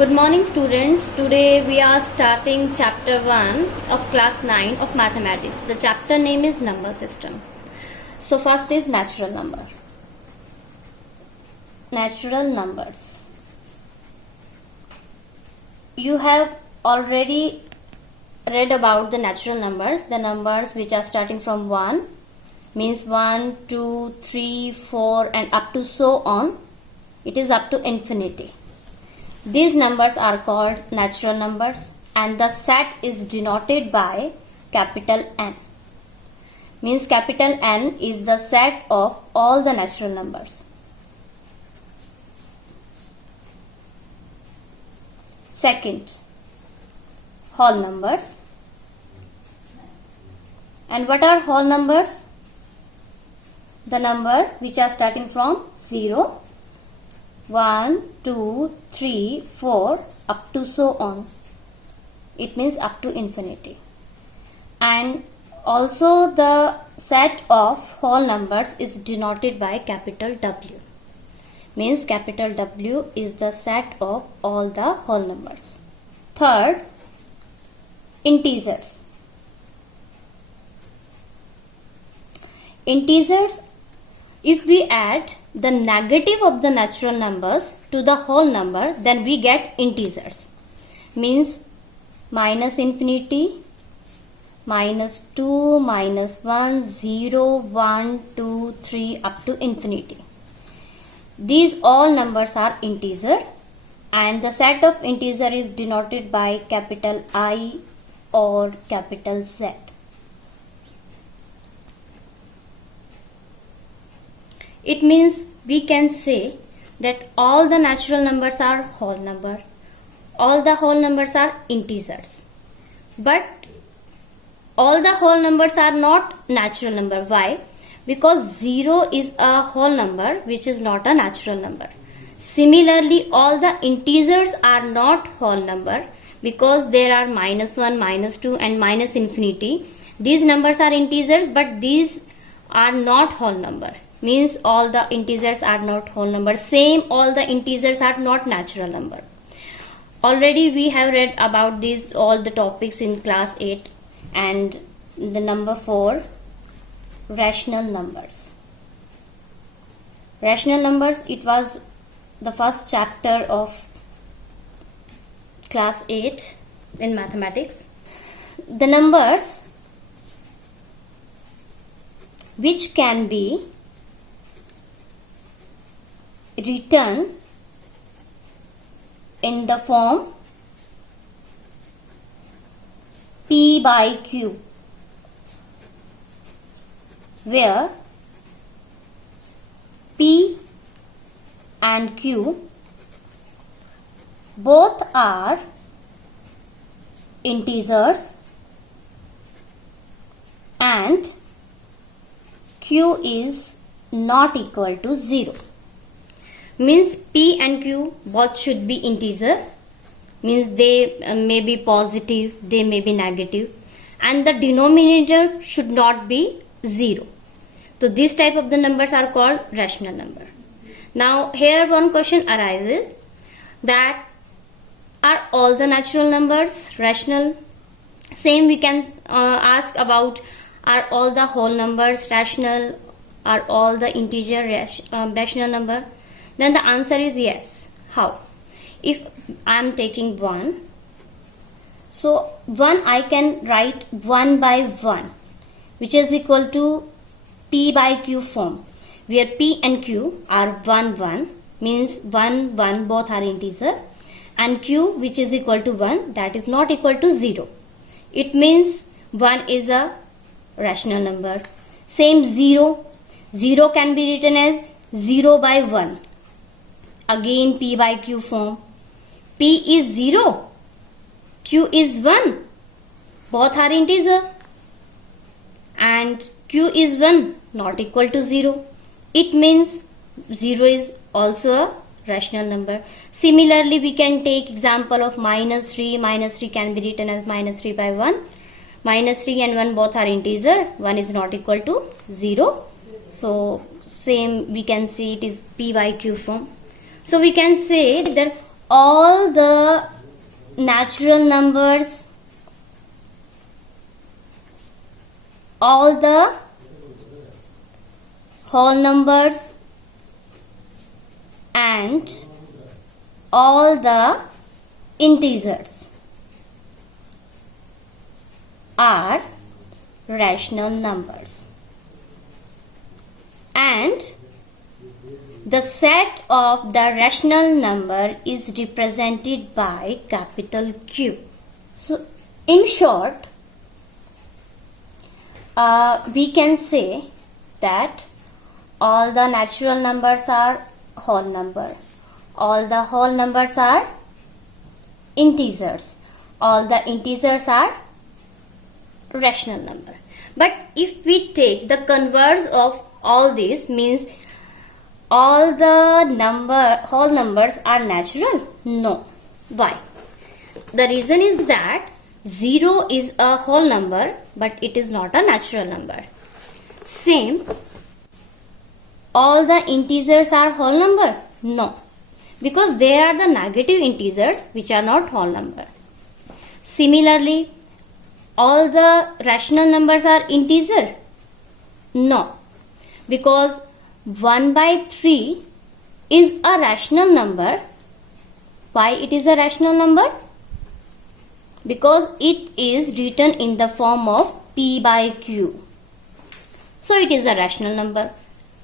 Good morning students. Today we are starting chapter 1 of class 9 of mathematics. The chapter name is number system. So first is natural number. Natural numbers. You have already read about the natural numbers. The numbers which are starting from 1 means 1, 2, 3, 4 and up to so on. It is up to infinity. These numbers are called natural numbers and the set is denoted by capital N. Means capital N is the set of all the natural numbers. Second, whole numbers. And what are whole numbers? The number which are starting from 0, 1, 2, 3, 4 up to so on. It means up to infinity. And also the set of whole numbers is denoted by capital W. Means capital W is the set of all the whole numbers. Third, integers. Integers, if we add the negative of the natural numbers to the whole number, then we get integers. Means minus infinity, minus 2, minus 1, 0, 1, 2, 3 up to infinity. These all numbers are integer and the set of integer is denoted by capital I or capital Z. It means we can say that all the natural numbers are whole number, all the whole numbers are integers, but all the whole numbers are not natural number. Why? Because 0 is a whole number which is not a natural number. Similarly, all the integers are not whole number because there are minus 1, minus 2 and minus infinity. These numbers are integers but these are not whole number. Means all the integers are not whole number. Same, all the integers are not natural number. Already we have read about these all the topics in class 8. And the number 4, rational numbers. Rational numbers, it was the first chapter of class 8 in mathematics. The numbers which can be written in the form P by Q, where P and Q both are integers and Q is not equal to 0. Means P and Q both should be integer. Means they may be positive, they may be negative, and the denominator should not be 0. So this type of the numbers are called rational number. Now here one question arises that are all the natural numbers rational? Same we can ask about, are all the whole numbers rational? Are all the integer rational number? Then the answer is yes. How? If I am taking 1, so 1 I can write 1 by 1 which is equal to P by Q form, where P and Q are 1 1 means 1 1 both are integer, and Q which is equal to 1 that is not equal to 0. It means 1 is a rational number. Same 0 can be written as 0 by 1. Again P by Q form. P is 0, Q is 1, both are integer, and Q is 1 not equal to 0. It means 0 is also a rational number. Similarly, we can take example of minus 3. Minus 3 can be written as minus 3 by 1. Minus 3 and 1 both are integer, 1 is not equal to 0. So same we can see it is P by Q form. So we can say that all the natural numbers, all the whole numbers, and all the integers are rational numbers, and the set of the rational number is represented by capital Q. So, in short, we can say that all the natural numbers are whole number, all the whole numbers are integers, all the integers are rational number. But if we take the converse of all this, means all the whole numbers are natural? No. Why? The reason is that 0 is a whole number, but it is not a natural number. Same, all the integers are whole number? No, because they are the negative integers which are not whole number. Similarly, all the rational numbers are integer? No, because 1 by 3 is a rational number. Why it is a rational number? Because it is written in the form of P by Q. So it is a rational number.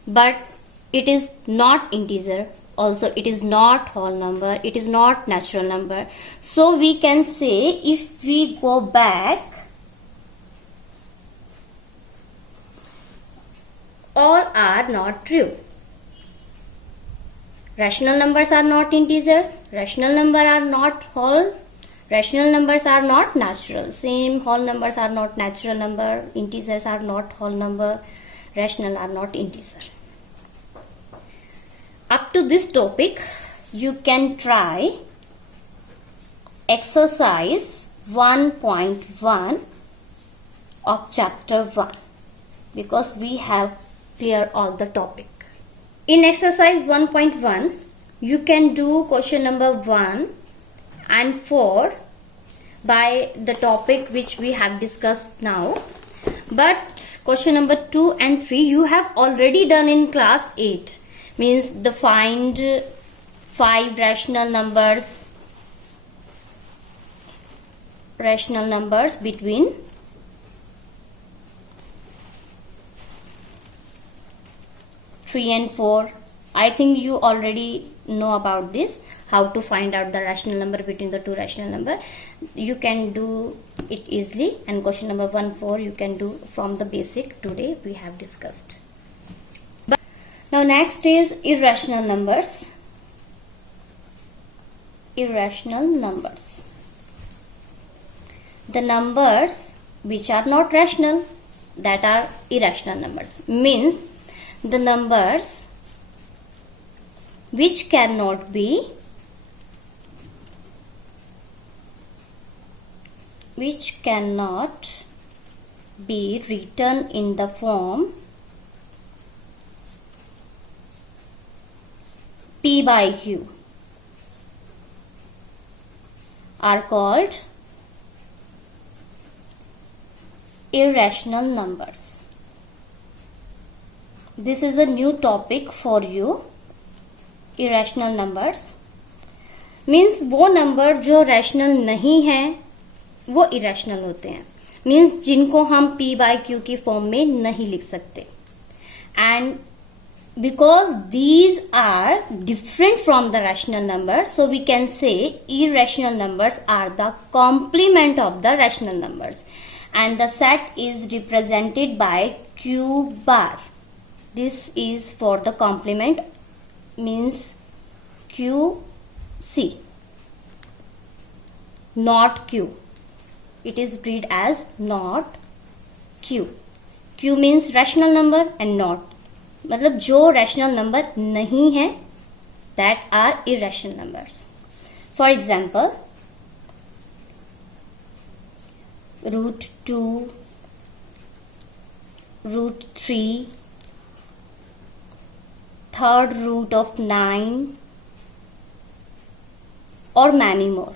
But it is not integer. Also it is not whole number. It is not natural number. So we can say, if we go back, all are not true. Rational numbers are not integers. Rational numbers are not whole. Rational numbers are not natural. Same, whole numbers are not natural number. Integers are not whole number. Rational are not integer. Up to this topic, you can try exercise 1.1 of chapter 1, because we have cleared all the topic. In exercise 1.1, you can do question number 1 and 4 by the topic which we have discussed now. But question number 2 and 3 you have already done in class 8. Means the find 5 rational numbers between 3 and 4. I think you already know about this, how to find out the rational number between the two rational number. You can do it easily, and question number 1, 4 you can do from the basic today we have discussed. But now next is irrational numbers. Irrational numbers. The numbers which are not rational, that are irrational numbers. Means the numbers which cannot be written in the form P by Q are called irrational numbers. This is a new topic for you. irrational numbers means वो number जो rational नहीं है वो irrational होते हैं. Means जिनको हम P bye Q की फॉर्म में नहीं लिख सकते. And because these are different from the rational numbers, so we can say irrational numbers are the complement of the rational numbers, and the set is represented by Q bar. This is for the complement, means QC, not Q. It is read as not Q. Q means rational number and not, मतलब जो rational number नहीं है, that are irrational numbers. For example √2, √3, third root of 9, or many more.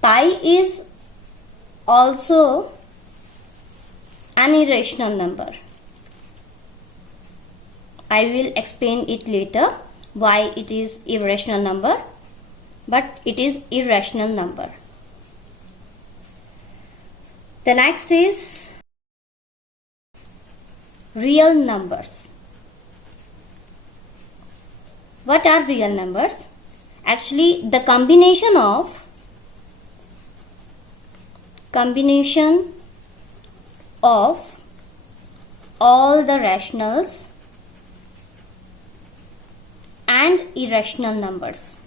Pi is also an irrational number. I will explain it later why it is irrational number, but it is irrational number. The next is real numbers. What are real numbers? Actually, the combination of all the rationals and irrational numbers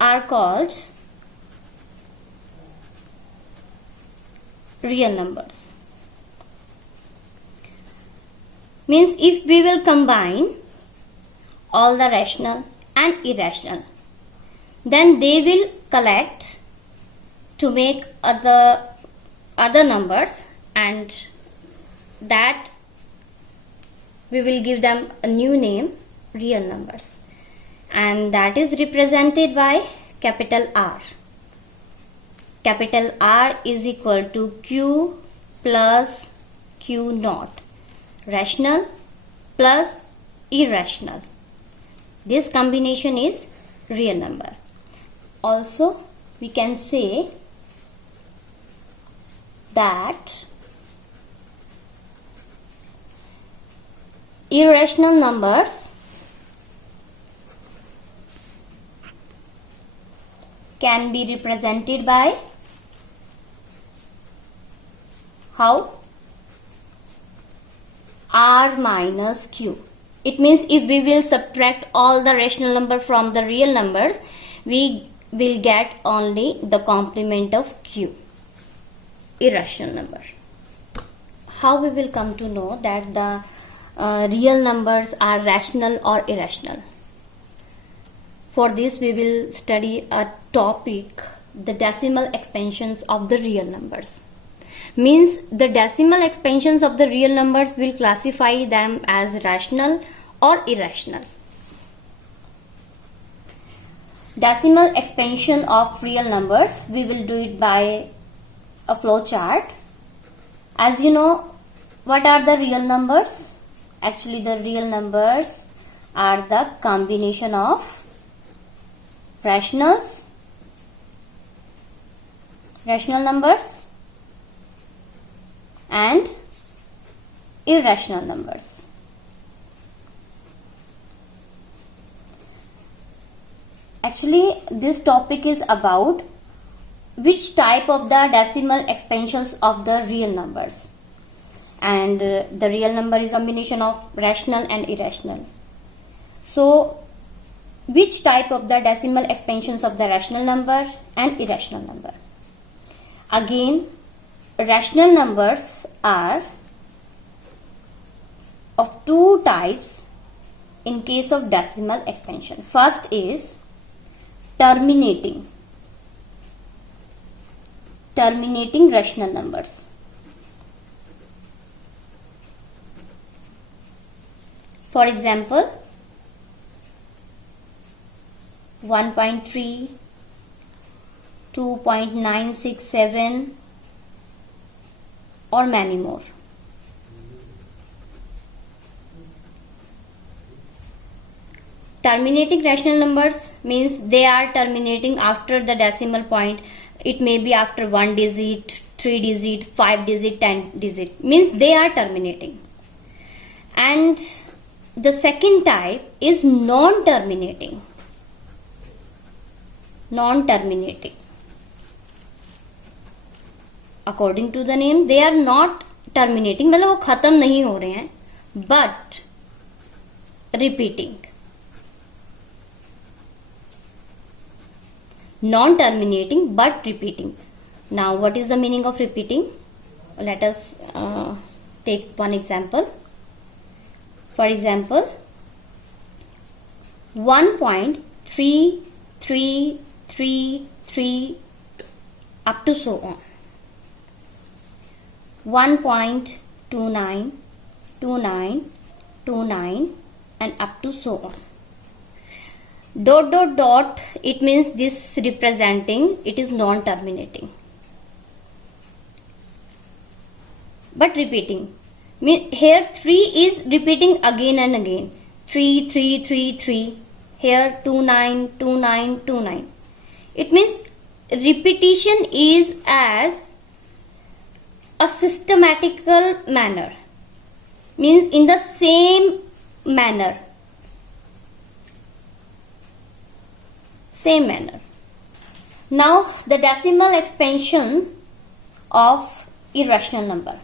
are called real numbers. Means if we will combine all the rational and irrational, then they will collect to make other numbers, and that we will give them a new name, real numbers, and that is represented by capital R. Capital R is equal to Q plus Q naught, rational plus irrational. This combination is real number. Also, we can say that irrational numbers can be represented by how? R minus Q. It means if we will subtract all the rational number from the real numbers, we will get only the complement of Q, irrational number. How we will come to know that the real numbers are rational or irrational? For this we will study a topic, the decimal expansions of the real numbers. Means the decimal expansions of the real numbers will classify them as rational or irrational. Decimal expansion of real numbers, we will do it by a flow chart. As you know, what are the real numbers? Actually, the real numbers are the combination of rational numbers and irrational numbers. Actually, this topic is about which type of the decimal expansions of the real numbers, and the real number is a combination of rational and irrational. So which type of the decimal expansions of the rational number and irrational number? Again, rational numbers are of two types in case of decimal expansion. First is terminating rational numbers. For example, 1.3, 2.967 or many more. Terminating rational numbers means they are terminating after the decimal point. It may be after 1 digit, 3 digit, 5 digit, 10 digit. Means they are terminating. And the second type is non-terminating. Non-terminating. According to the name, they are not terminating, मतलब वो खत्म नहीं हो रहे हैं, but repeating. Non-terminating but repeating. Now, what is the meaning of repeating? Let us take one example. For example, 1.3333 up to so on. 1.2929 to 9 and up to so on. Dot dot dot, it means this representing it is non-terminating but repeating. Here 3 is repeating again and again. 3 3 3 3. Here 2 9 2 9 2 9. It means repetition is as a systematical manner, means in the same manner. Now the decimal expansion of irrational number.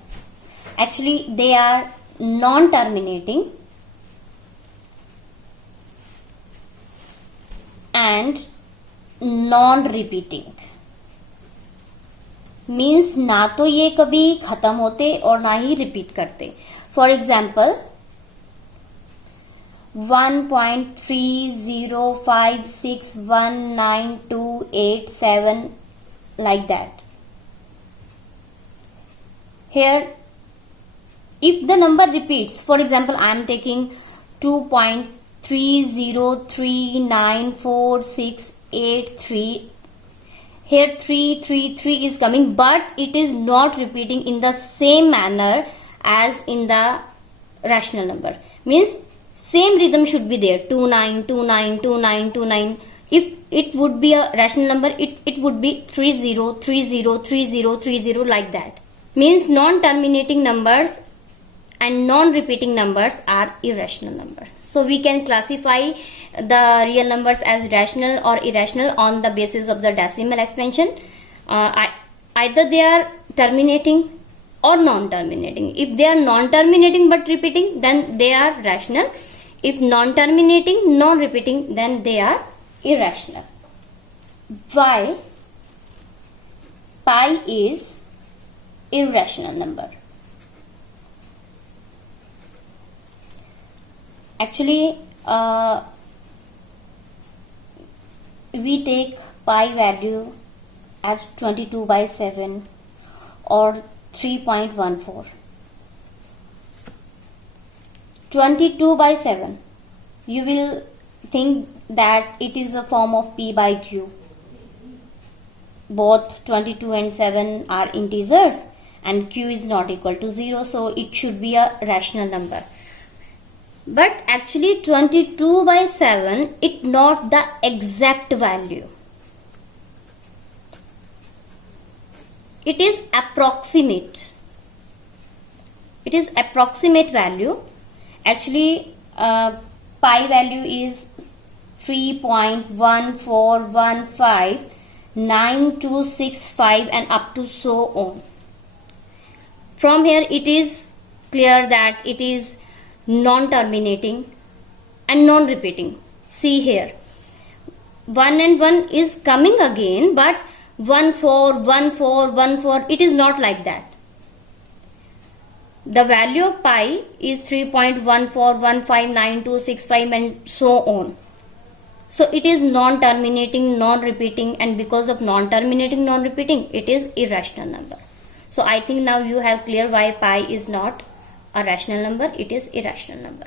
Actually they are non-terminating and non-repeating. Means ना तो ये कभी खत्म होते और ना ही repeat करते. For example 1.30561928 like that. Here if the number repeats, for example I am taking 2.30394683. Here 333 is coming, but it is not repeating in the same manner as in the rational number. Means same rhythm should be there. 29 29 29 29. If it would be a rational number, it would be 30 30 30 30 like that. Means non-terminating numbers and non-repeating numbers are irrational numbers. So we can classify the real numbers as rational or irrational on the basis of the decimal expansion. Either they are terminating or non-terminating. If they are non-terminating but repeating, then they are rational. If non-terminating, non-repeating, then they are irrational. Why pi is irrational number? Actually, we take pi value as 22/7 or 3.14. 22/7, you will think that it is a form of p by q. Both 22 and 7 are integers and q is not equal to 0, so it should be a rational number. But actually 22/7 is not the exact value. It is approximate. It is approximate value. Actually pi value is 3.14159265 and up to so on. From here it is clear that it is non-terminating and non-repeating. See here, 1 and 1 is coming again, but 1 4 1 4 1 4, it is not like that. The value of pi is 3.14159265 and so on. So it is non-terminating, non-repeating, and because of non-terminating, non-repeating, it is irrational number. So I think now you have clear why pi is not a rational number, it is irrational number.